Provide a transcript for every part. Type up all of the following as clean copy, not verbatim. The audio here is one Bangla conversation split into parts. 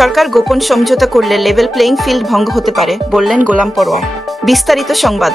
সরকার গোপন সমঝোতা করলে লেভেল প্লেইং ফিল্ড ভঙ্গ হতে পারে, বললেন গোলাম পরোয়ার। বিস্তারিত সংবাদ।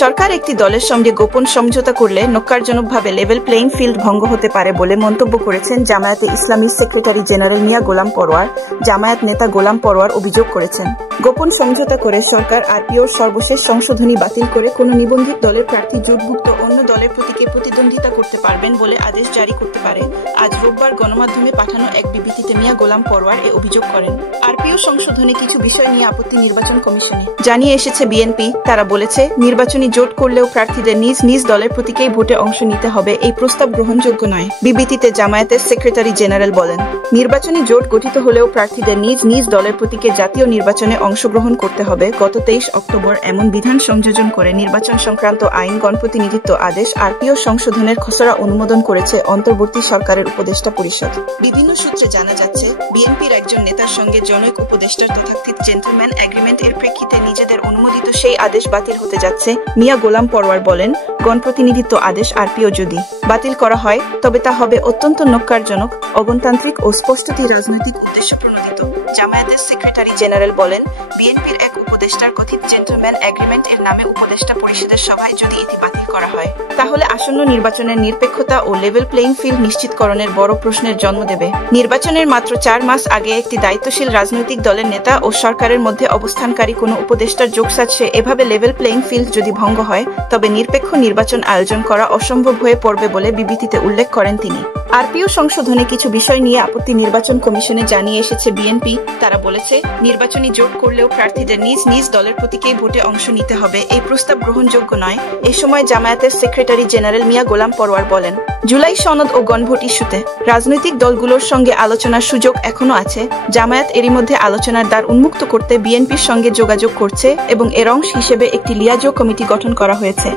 সরকার একটি দলের সঙ্গে গোপন সমঝোতা করলে ন্যক্কারজনকভাবে লেভেল প্লেইং ফিল্ড ভঙ্গ হতে পারে বলে মন্তব্য করেছেন জামায়াতে ইসলামীর সেক্রেটারি জেনারেল মিয়া গোলাম পরোয়ার। জামায়াত নেতা গোলাম পরোয়ার অভিযোগ করেছেন, গোপন সমঝোতা করে সরকার আরপিওর সর্বশেষ সংশোধনী বাতিল করে কোনো নিবন্ধিত দলের প্রার্থী জোটভুক্ত অন্য দলের প্রতীকে প্রতিদ্বন্দ্বিতা করতে পারবেন বলে আদেশ জারি করতে পারে। আজ রোববার গণমাধ্যমে পাঠানো এক বিবৃতিতে মিয়া গোলাম পরোয়ার এ অভিযোগ করেন। আরপিও সংশোধনে কিছু বিষয় নিয়ে আপত্তি নির্বাচন কমিশনে জানিয়ে এসেছে বিএনপি। তারা বলেছে, নির্বাচনী জোট করলেও প্রার্থীদের নিজ নিজ দলের প্রতীকেই ভোটে অংশ নিতে হবে, এই প্রস্তাব গ্রহণযোগ্য নয়। বিবৃতিতে জামায়াতের সেক্রেটারি জেনারেল বলেন, নির্বাচনী জোট গঠিত হলেও প্রার্থীদের নিজ নিজ দলের প্রতীকে জাতীয় নির্বাচনে অংশগ্রহণ করতে হবে। গত 23 অক্টোবর এমন বিধান সংযোজন করে নির্বাচন সংক্রান্ত আইন গণপ্রতিনিধিত্ব আদেশ আরপিও সংশোধনের খসড়া অনুমোদন করেছে অন্তর্বর্তী সরকারের উপদেষ্টা পরিষদ। বিভিন্ন সূত্রে জানা যাচ্ছে, বিএনপির একজন নেতার সঙ্গে জনৈক উপদেষ্টার তথাকথিত জেন্টলম্যান এগ্রিমেন্ট এর প্রেক্ষিতে নিজেদের অনুমোদিত সেই আদেশ বাতিল হতে যাচ্ছে। মিয়া গোলাম পরোয়ার বলেন, গণপ্রতিনিধিত্ব আদেশ আরপিও যদি বাতিল করা হয় তবে তা হবে অত্যন্ত ন্যক্কারজনক, অগণতান্ত্রিক ও স্পষ্টতই রাজনৈতিক উদ্দেশ্য প্রণোদিত। জামায়াতের সেক্রেটারি জেনারেল বলেন, বিএনপির এক উপদেষ্টার কথিত জেন্টলম্যান এগ্রিমেন্ট এর নামে উপদেষ্টা পরিষদের সভায় যদি এটি বাতিল করা হয় তাহলে আসন্ন নির্বাচনের নিরপেক্ষতা ও লেভেল প্লেইং ফিল্ড নিশ্চিতকরণের বড় প্রশ্নের জন্ম দেবে। নির্বাচনের মাত্র 4 মাস আগে একটি দায়িত্বশীল রাজনৈতিক দলের নেতা ও সরকারের মধ্যে অবস্থানকারী কোনো উপদেষ্টার যোগসাজশে এভাবে লেভেল প্লেইং ফিল্ড যদি ভঙ্গ হয় তবে নিরপেক্ষ নির্বাচন আয়োজন করা অসম্ভব হয়ে পড়বে বলে বিবৃতিতে উল্লেখ করেন তিনি। আরপিও সংশোধনে কিছু বিষয় নিয়ে আপত্তি নির্বাচন কমিশনে জানিয়ে এসেছে বিএনপি। তারা বলেছে, নির্বাচনী জোট করলেও প্রার্থীদের নিজ নিজ দলের প্রতীকেই ভোটে অংশ নিতে হবে, এই প্রস্তাব গ্রহণযোগ্য নয়। এ সময় জামায়াতের সেক্রেটারি জেনারেল মিয়া গোলাম পরোয়ার বলেন, জুলাই সনদ ও গণভোট ইস্যুতে রাজনৈতিক দলগুলোর সঙ্গে আলোচনার সুযোগ এখনো আছে। জামায়াত এরই মধ্যে আলোচনার দ্বার উন্মুক্ত করতে বিএনপির সঙ্গে যোগাযোগ করছে এবং এর অংশ হিসেবে একটি লিয়াজো কমিটি গঠন করা হয়েছে।